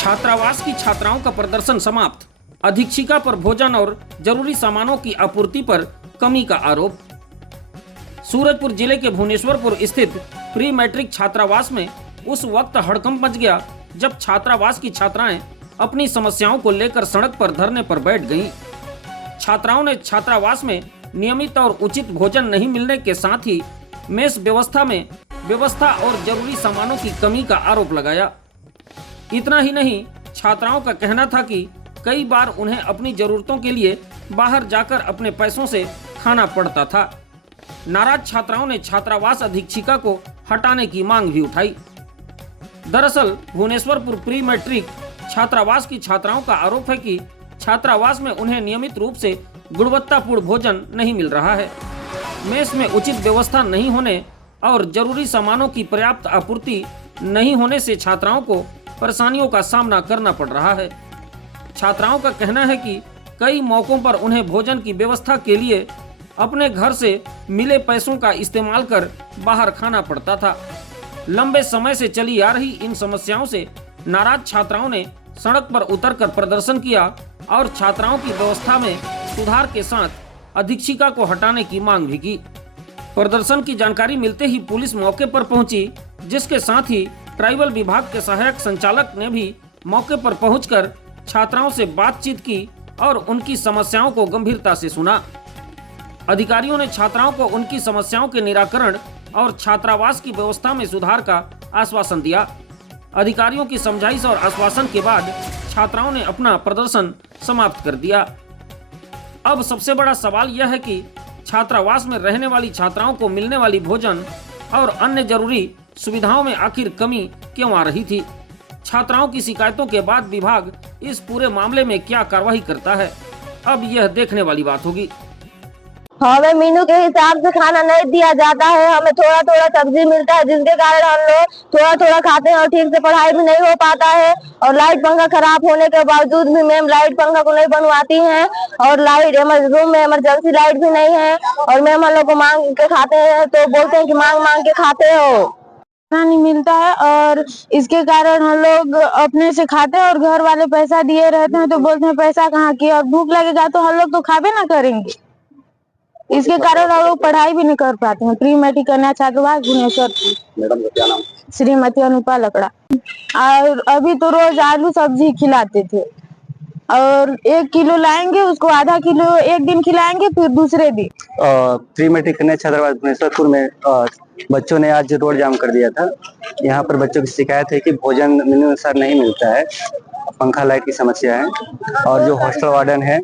छात्रावास की छात्राओं का प्रदर्शन समाप्त। अधीक्षिका पर भोजन और जरूरी सामानों की आपूर्ति पर कमी का आरोप। सूरजपुर जिले के भुवनेश्वरपुर स्थित प्री मैट्रिक छात्रावास में उस वक्त हड़कंप मच गया जब छात्रावास की छात्राएं अपनी समस्याओं को लेकर सड़क पर धरने पर बैठ गईं। छात्राओं ने छात्रावास में नियमित और उचित भोजन नहीं मिलने के साथ ही मेस व्यवस्था में व्यवस्था और जरूरी सामानों की कमी का आरोप लगाया। इतना ही नहीं, छात्राओं का कहना था कि कई बार उन्हें अपनी जरूरतों के लिए बाहर जाकर अपने पैसों से खाना पड़ता था। नाराज छात्राओं ने छात्रावास अधीक्षिका को हटाने की मांग भी उठाई। दरअसल भुवनेश्वरपुर प्री मैट्रिक छात्रावास की छात्राओं का आरोप है कि छात्रावास में उन्हें नियमित रूप से गुणवत्तापूर्ण भोजन नहीं मिल रहा है। मेस में उचित व्यवस्था नहीं होने और जरूरी सामानों की पर्याप्त आपूर्ति नहीं होने से छात्राओं को परेशानियों का सामना करना पड़ रहा है। छात्राओं का कहना है कि कई मौकों पर उन्हें भोजन की व्यवस्था के लिए अपने घर से मिले पैसों का इस्तेमाल कर बाहर खाना पड़ता था। लंबे समय से चली आ रही इन समस्याओं से नाराज छात्राओं ने सड़क पर उतरकर प्रदर्शन किया और छात्राओं की व्यवस्था में सुधार के साथ अधीक्षिका को हटाने की मांग भी की। प्रदर्शन की जानकारी मिलते ही पुलिस मौके पर पहुंची, जिसके साथ ही ट्राइबल विभाग के सहायक संचालक ने भी मौके पर पहुंचकर छात्राओं से बातचीत की और उनकी समस्याओं को गंभीरता से सुना। अधिकारियों ने छात्राओं को उनकी समस्याओं के निराकरण और छात्रावास की व्यवस्था में सुधार का आश्वासन दिया। अधिकारियों की समझाइश और आश्वासन के बाद छात्राओं ने अपना प्रदर्शन समाप्त कर दिया। अब सबसे बड़ा सवाल यह है कि छात्रावास में रहने वाली छात्राओं को मिलने वाली भोजन और अन्य जरूरी सुविधाओं में आखिर कमी क्यों आ रही थी। छात्राओं की शिकायतों के बाद विभाग इस पूरे मामले में क्या कार्रवाई करता है, अब यह देखने वाली बात होगी। हमें मेनू के हिसाब से खाना नहीं दिया जाता है। हमें थोड़ा थोड़ा सब्जी मिलता है, जिसके कारण हम लोग थोड़ा थोड़ा खाते हैं और ठीक से पढ़ाई भी नहीं हो पाता है। और लाइट पंखा खराब होने के बावजूद भी मैम लाइट पंखा को नहीं बनवाती हैं और लाइट रूम में इमरजेंसी लाइट भी नहीं है। और मैम हम लोग को मांग के खाते हैं तो बोलते हैं कि मांग मांग के खाते हो, नहीं मिलता है। और इसके कारण हम लोग अपने से खाते हैं और घर वाले पैसा दिए रहते हैं तो बोलते हैं पैसा कहाँ की, और भूख लगेगा तो हम लोग तो खाबे ना करेंगे। इसके कारण हम लोग पढ़ाई भी नहीं कर पाते हैं। प्री मैट्रिक कन्या छात्रावास भुवनेश्वर। मैडम का क्या नाम? श्रीमती अनुपा लकड़ा। और अभी तो रोज आलू सब्जी खिलाते थे और 1 किलो लाएंगे, उसको आधा किलो एक दिन खिलाएंगे, फिर दूसरे दिन। प्री मैट्रिक कन्या छात्रावास भुवनेश्वरपुर में बच्चों ने आज रोड जाम कर दिया था। यहाँ पर बच्चों की शिकायत है कि भोजन मेन्यू अनुसार नहीं मिलता है, पंखा लाइट की समस्या है और जो हॉस्टल वार्डन है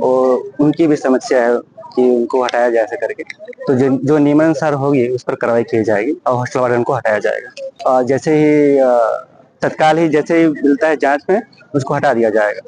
वो उनकी भी समस्या है कि उनको हटाया जाए ऐसे करके। तो जो नियमानुसार होगी उस पर कार्रवाई की जाएगी और हॉस्टल वार्डन को हटाया जाएगा। जैसे ही तत्काल ही जैसे ही मिलता है जांच में उसको हटा दिया जाएगा।